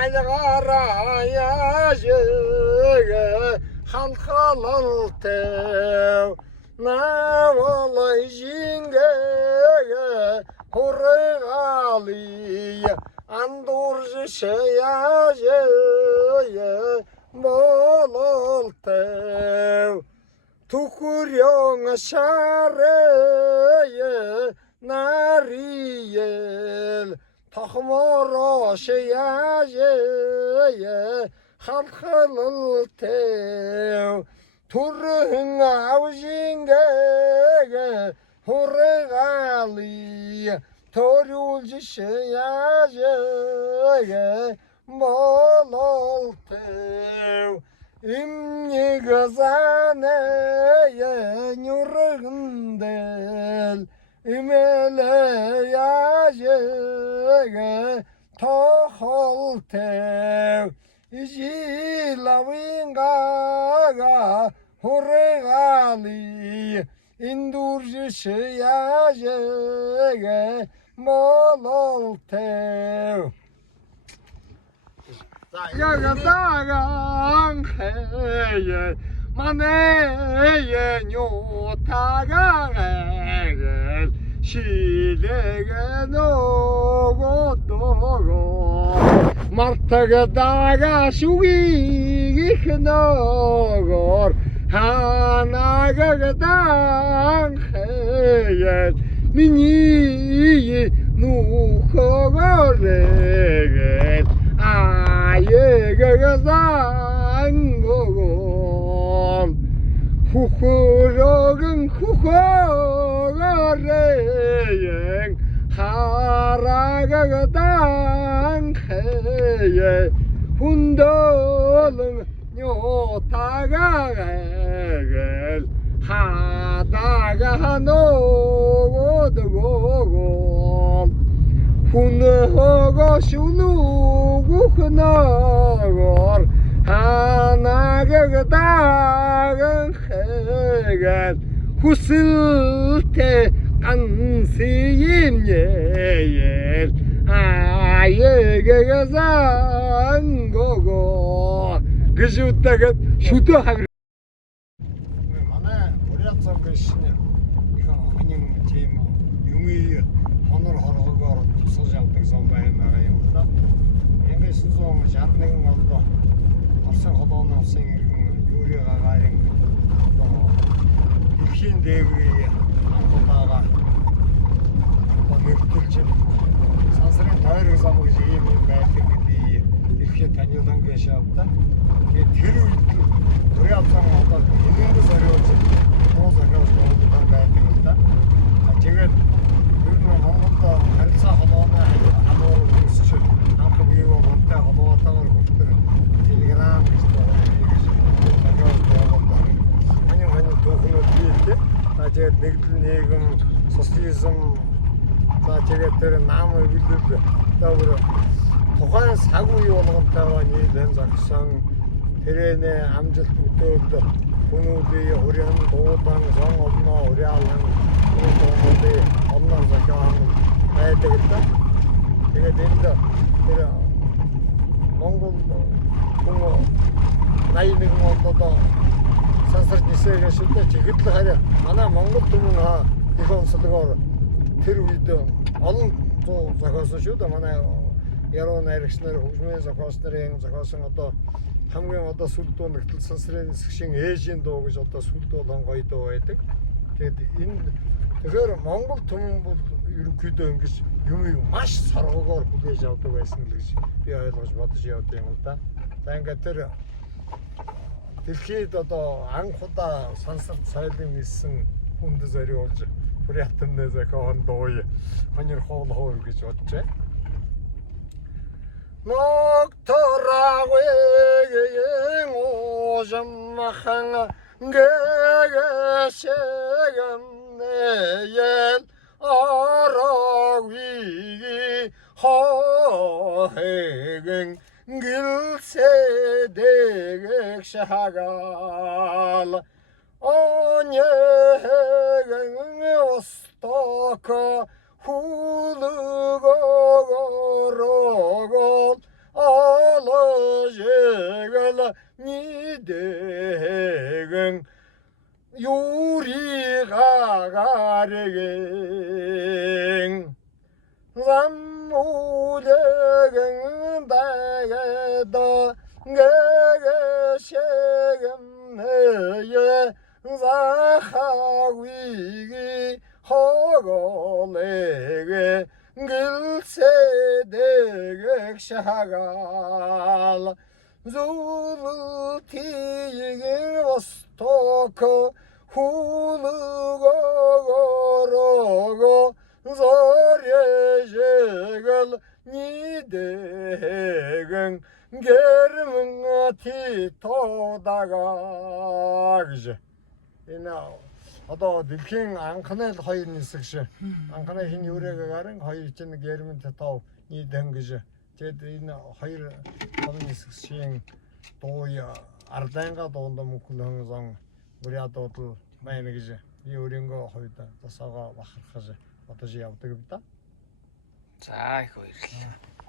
Naygaraya jege halhalal tev Navalay jinge hurgali Andurji şeya jege molol tev Tukuryon şareye nariyel Tahmoro şeya jege halhalal tev Turun avjinge hurgali Torulji şeya jege molol tev İmni gazaneye nyurgundel İmele yajege tohol tev Jilavingaga hurgali Indurji şeyajege molol tev Yagasagang heye maneye nyotagang heye Şilege nogo togo Martaga daga şugig nogor Hanaga dang heye Mini nuhogoregen Ayegazangogom Hukurogeng hukogoreyen Haragadang heye Hundolung nyotagagel Hadaga nogodogogom Hunogo shulugu hunogor Hanagagdagan hegal Husilte kansiyim yeyel Ayegagazangogo Gıcıvıttagat şutu havir Mana uryatsan beşine Ikan hanım tema Yumi Honor horogor Сылжалтың сонбайындағы емді Емесін соңы жарнығың олды Арсын құлауынан сеңіргің Юрий ғағайың Үлкен дегірейі Анқылдаға Мүктілчі Сансырын тайырғы замығы жеймен бәлдігі дейі Үлкен тәнелдің кеші апта Теру үйттің Түрі апсаң алда Енеңді зәрі өтсін Ол зәрі өтсін бәлдігімді Жегет Үрінің ғалғылда Әлса ғалауына Алуалы көрсіші Анқы бейі олғылда ғалуатағыр көптірі Телеграм Ғанин тоқыны дейілді Жегет негділ негім Социализм Жегеттері намы білдірді Тоқайын сағуы олғылдағы Нейден жақсаң Терене амжилт өтөлді Бұны дейі ұриянын доғылдан Жоң олына ұриялың Бұны доғылды Onlar zakanın hayatı Yine deyimde Mongol bunu Nayının oldu da Sansırt niseye geçildi Çekitli hari Ana Mongol tumun ha İkon sıdıgor Terüydü Alın zakası şu da Mana Yaron eriksinleri Hujmen zakasınları Eğin zakasın ata Hamgen ata sultan Rıktıl sansırın sıkışın Ejin doğuş ata sultan olan koydu o etik Тэгэхээр Монгол түмэн бол ерөнхийдөө ингэж юм маш саргагоор хүлээж авдаг байсан л гэж би ойлгож бодож явд юм л да. За ингээд тэр дэлхийд одоо анх удаа сансарт соёлын ниссэн хүнд зориулж Бурятны закон дой хонир хоолоо гэж боджээ. Ногторагын ожимхан гэгэшэгэм Yen arawi hohegen gilsedek shagal onyegen ostaka hulugogorogol zamulegen dağda geşegmeye zahavigi hogolege gülsedegek şagal Zulu tigin vostoko hulugorogo zorejegel nidegen germati todagagje. Одоо дэлхийн анхны хоёр нисгш анхны хин юурэгээ гарын хоёр чинь гэрмэн тав нийтэн гэж тэгэд энэ хоёр том нисгшийн дууя арданга доонда мөхлөн зон бүрядод байна гэж би өөрийнхөө хувьд тасаага бахархаж бодож явдаг юм да. За их баярлалаа.